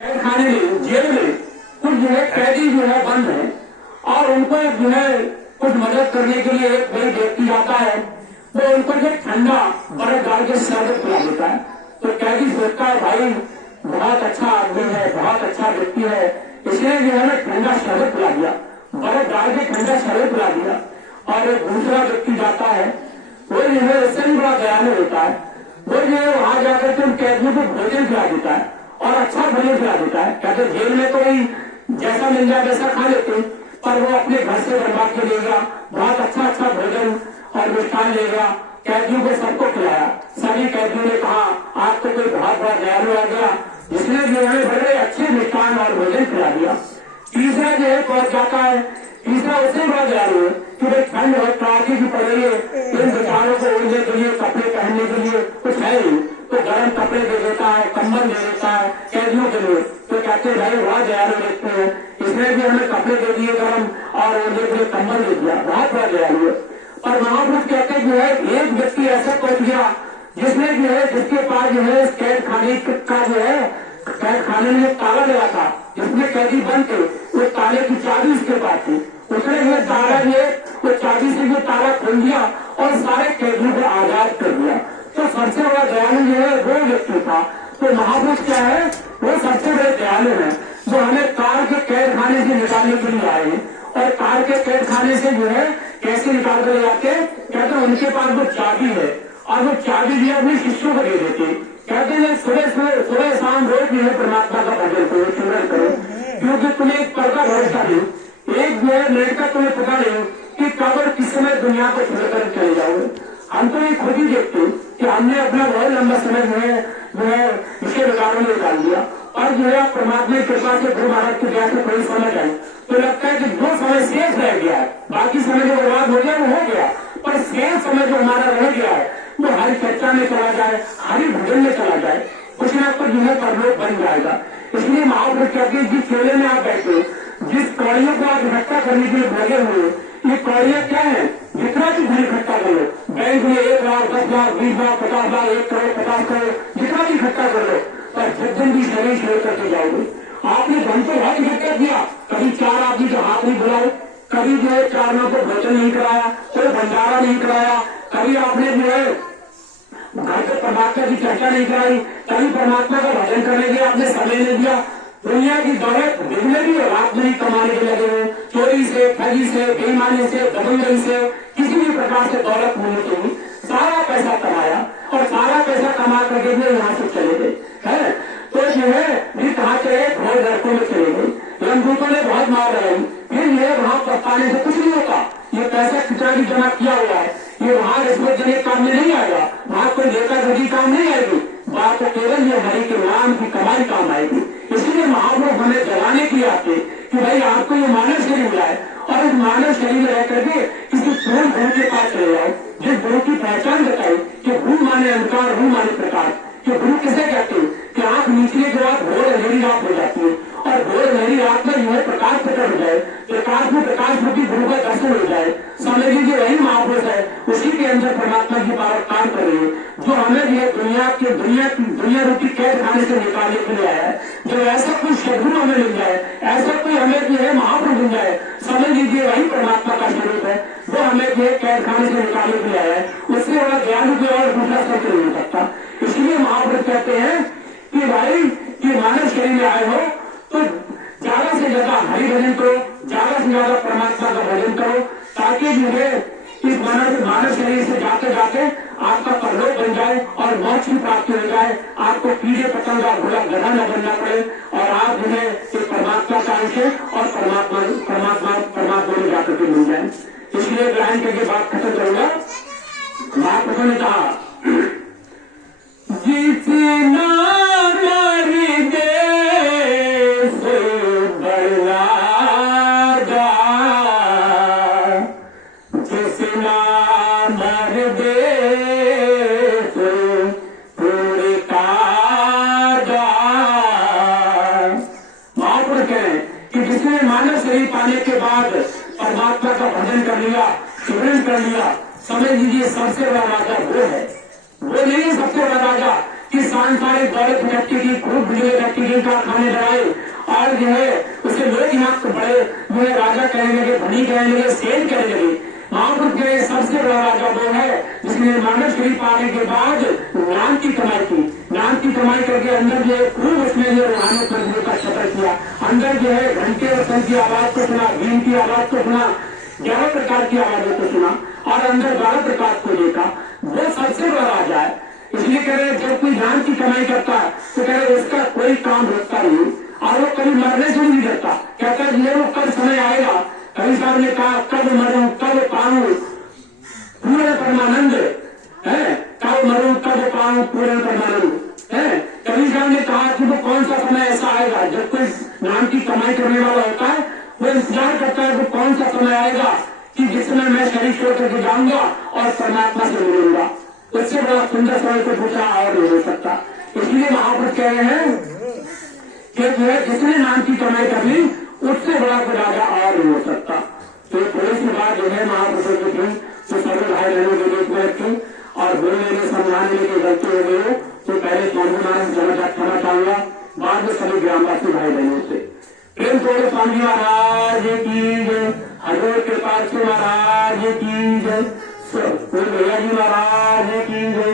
खाने में जेल में कुछ जो है कैदी जो है बंद है और उनको जो है कुछ मदद करने के लिए एक कोई व्यक्ति आता है, वो उनको जो ठंडा बर्फ डाल के शरबत पिला देता है। तो कैदी सोचता है भाई बहुत अच्छा आदमी है, बहुत अच्छा व्यक्ति है, इसलिए जो है ना ठंडा शरबत पिला दिया, बर्फ डाल के ठंडा शरबत पिला दिया। और एक दूसरा व्यक्ति जाता है, वो जो है उससे भी बड़ा दयालु होता है, वो जो है वहां जाकर के उन कैदियों को भोजन खिला देता है और अच्छा भोजन खिला देता है। कहते जेल में तो वही जैसा मिल जाए वैसा खा लेते, पर वो अपने घर से बनवा के लेगा, बहुत अच्छा अच्छा भोजन और मिष्ठान लेगा, कैदियों को सबको खिलाया। सभी कैदियों ने कहा आज तो कोई बहुत बड़ा दयालु आ गया जिसने जो है बड़े अच्छे मिष्ठान और भोजन खिला दिया। तीसरा जो है पहुंच जाता है, तीसरा उससे बड़ा दयालु है कि भाई ठंड बहुत कड़ाके की पड़ रही है, इन बेचारों को उड़ने के लिए कपड़े पहनने के लिए कुछ है नहीं, तो गर्म कपड़े दे देता है, कंबल दे देता है कैदियों के लिए। तो कहते हैं भाई बड़ा दयालु देखते हैं, इसने भी हमें कपड़े दे दिए गर्म और उड़ने के लिए कंबल दे दिया, बहुत बड़ा दयालु है। और महापुरुष कहते जो है एक व्यक्ति ऐसा पहुंच गया जिसने जो है जिसके पास जो है कैद खाने का जो है कैद खाने में ताला लगा था, जिसमें कैदी बंद थे, वो ताले की चाबी उसके पास थी, उसने जो ताला जो वो चाबी से जो ताला खोल दिया और सारे कैदियों को आजाद कर दिया। तो सबसे बड़ा दयालु जो है वो व्यक्ति था। तो महापुरुष क्या है, वो सबसे बड़े दयालु है जो हमें काल के कैद खाने से निकालने के लिए आए हैं। और काल के कैद खाने से जो है कैसे निकाल कर ले जाते, कहते उनके पास वो चाबी है और वो चाबी भी अपने शिष्यों को दे देते, कहते हैं सुबह शाम रोज जो है परमात्मा का भजन करो, सिमरन करो, क्योंकि तुम्हें कल का भरोसा नहीं, एक जो है मिनट का तुम्हें पता नहीं कि कब और किस समय दुनिया को छोड़कर चले जाओगे। हम तो ये खुद ही देखते कि हमने अपना बहुत लंबा समय जो है इसके विकारों में निकाल दिया और जो है परमात्मा की कृपा से गुरु महाराज की दया से कोई समझ आई तो लगता है कि जो समय शेष रह गया है, बाकी समय जो बर्बाद हो गया वो हो गया, पर शेष समय जो हमारा रह गया है वो हरी चर्चा में चला जाए, हरि भजन में चला जाए, कुछ ना कुछ जो है परलोक बन जाएगा। इसलिए महापुरुष कहते हैं जिस चेले में आप बैठे, जिस कौड़ियों को आप इकट्ठा करने के लिए लगे हुए, ये कौड़ियां क्या है, जितना भी धन इकट्ठा कर लो, बैंक में 1 लाख 10 लाख 20 लाख 50 लाख 1 करोड़ 50 करोड़ जितना भी इकट्ठा कर लो, पर सज्जन की शरीर छोड़ करके जाओगे। आपने धन तो बहुत इकट्ठा किया, कभी 4 आदमी का हाथ नहीं बुलाए, कभी जो है 4 लोगों को भोजन नहीं कराया, कोई भंडारा नहीं कराया, कभी आपने जो है घर पे परमात्मा की चर्चा नहीं कराई, कभी परमात्मा का भजन करने के लिए आपने समय नहीं दिया। दुनिया की दौलत दिन में भी रात में ही कमाने के लगे हुए, चोरी से, ठगी से, बेईमानी से, दबंगई से, किसी भी प्रकार से दौलत मिलने के लिए सारा पैसा कमाया और सारा पैसा कमा करके भी यहाँ से चले गए है। तो जो है भी कहाँ चले, घोर नरकों में चले गए, यमदूतों ने बहुत मार लगाई, फिर ये वहां पछताने से कुछ नहीं होता। ये पैसा कितना भी जमा किया हुआ है, ये वहां रिश्वत देने काम में नहीं आएगा, वहां कोई नेता गति काम नहीं आएगी, बात तो केवल ये हरि के नाम की कमाई काम आएगी। इसलिए महापुरुष हमें जगाने के लिए आते कि भाई आपको ये मानव शरीर मिला है और इस मानव शरीर में रह करके किसी पूर्ण गुरु के पास चले जाओ, जिस गुरु की पहचान बताई कि गुरु माने अंधकार, गुरु माने प्रकाश। कि गुरु किसे कहते हैं कि आंख नीचने के बाद घोर अंधेरी रात हो जाती है और घोर अंधेरी रात में जो है प्रकाश प्रकट हो जाए, प्रकाश में प्रकाश रूपी गुरु का दर्शन हो जाए, समझ लीजिए वही महापुरुष है, उसी के अंदर परमात्मा की पावर काम कर रही है, जो हमें जो है दुनिया रूपी कैद खाने से निकालने के लिए आया है। जो ऐसा कोई सदगुरु हमें मिल जाए, ऐसा कोई हमें जो है महापुरुष मिल जाए, समझ लीजिए वही परमात्मा का स्वरूप है, वो हमें जो है कैद खाने से निकालने के लिए आया है। उससे बड़ा ज्ञान को और दूसरा सत्य नहीं हो सकता। इसलिए महापुरुष कहते हैं कि भाई कि मानव शरीर में आए हो तो ज्यादा से ज्यादा हरि भजन करो, ज्यादा से ज्यादा परमात्मा का भजन करो, ताकि जो है इस मानव शरीर से जाते जाते आपका परलोक बन जाए और मोक्ष की प्राप्ति हो जाए, आपको कीड़े पतंग का घोड़ा गधा न बनना पड़े और आप जो है परमात्मा का अंश और परमात्मा में जाकर के मिल जाए। इसलिए ग्रहण करके बात खत्म करूंगा। महापुरुषों ने कहा जितना पाने के बाद परमात्मा का भजन कर लिया, सिमरन कर लिया, समझ लीजिए सबसे बड़ा राजा वो है, वो नहीं है सबसे बड़ा राजा कि सांसारिक दौलत इकट्ठी की, खूब बिजली इकट्ठी की, कारखाने बनाए और जो है उसके लोग यहाँ बड़े जो है राजा कहने लगे, धनी कहने लगे, सेठ कहने लगे। महापुरुष के सबसे बड़ा राजा वो है जिसने मानव शरीर पाने के बाद ज्ञान की कमाई की, ज्ञान की कमाई करके अंदर जो है खूब उसने जो रूहानी प्रभु का छत्र किया, अंदर जो है घंटे और संघ की आवाज को सुना, बीन की आवाज को सुना, 11 प्रकार की आवाजों को सुना और अंदर 12 प्रकार को देखा। वो सबसे बड़ा राजा है। इसलिए कह रहे जब कोई ज्ञान की कमाई करता है तो कह रहे उसका कोई काम रुकता नहीं और वो कभी मरने से नहीं डरता। कहता है ये वो कब समय आएगा, कभी साहब ने कहा कब मरूं कब पाऊं पूरे परमानंद है, कब मरूं कब पाऊं पूरे परमानंद है। कभी साहब ने कहा कि वो कौन सा समय ऐसा आएगा जब कोई ज्ञान की कमाई करने वाला होता है वो इंतजार करता है वो कौन सा समय आएगा कि जिसमें मैं शरीर छोड़ करके जाऊंगा और परमात्मा से मिलूंगा। उससे बड़ा सुंदर समय को पूछा और नहीं हो सकता। इसलिए महापुरुष कह रहे हैं कि जो है जिसने नाम की कमाई कर ली उससे बड़ा कोई राजा और नहीं हो सकता। तो थोड़ी सी बात जो है महापुरुषों की थी तो सभी भाई बहनों के बीच में रखी और बोलने में समझाने में गलती हो गई हो तो पहले स्वामी महाराज क्षमा चाहूंगा, बाद में सभी ग्रामवासी भाई बहनों से प्रेम थोड़े स्वामी महाराज की जय, हजूर कृपा से महाराज की जय, भैया जी महाराज की जय।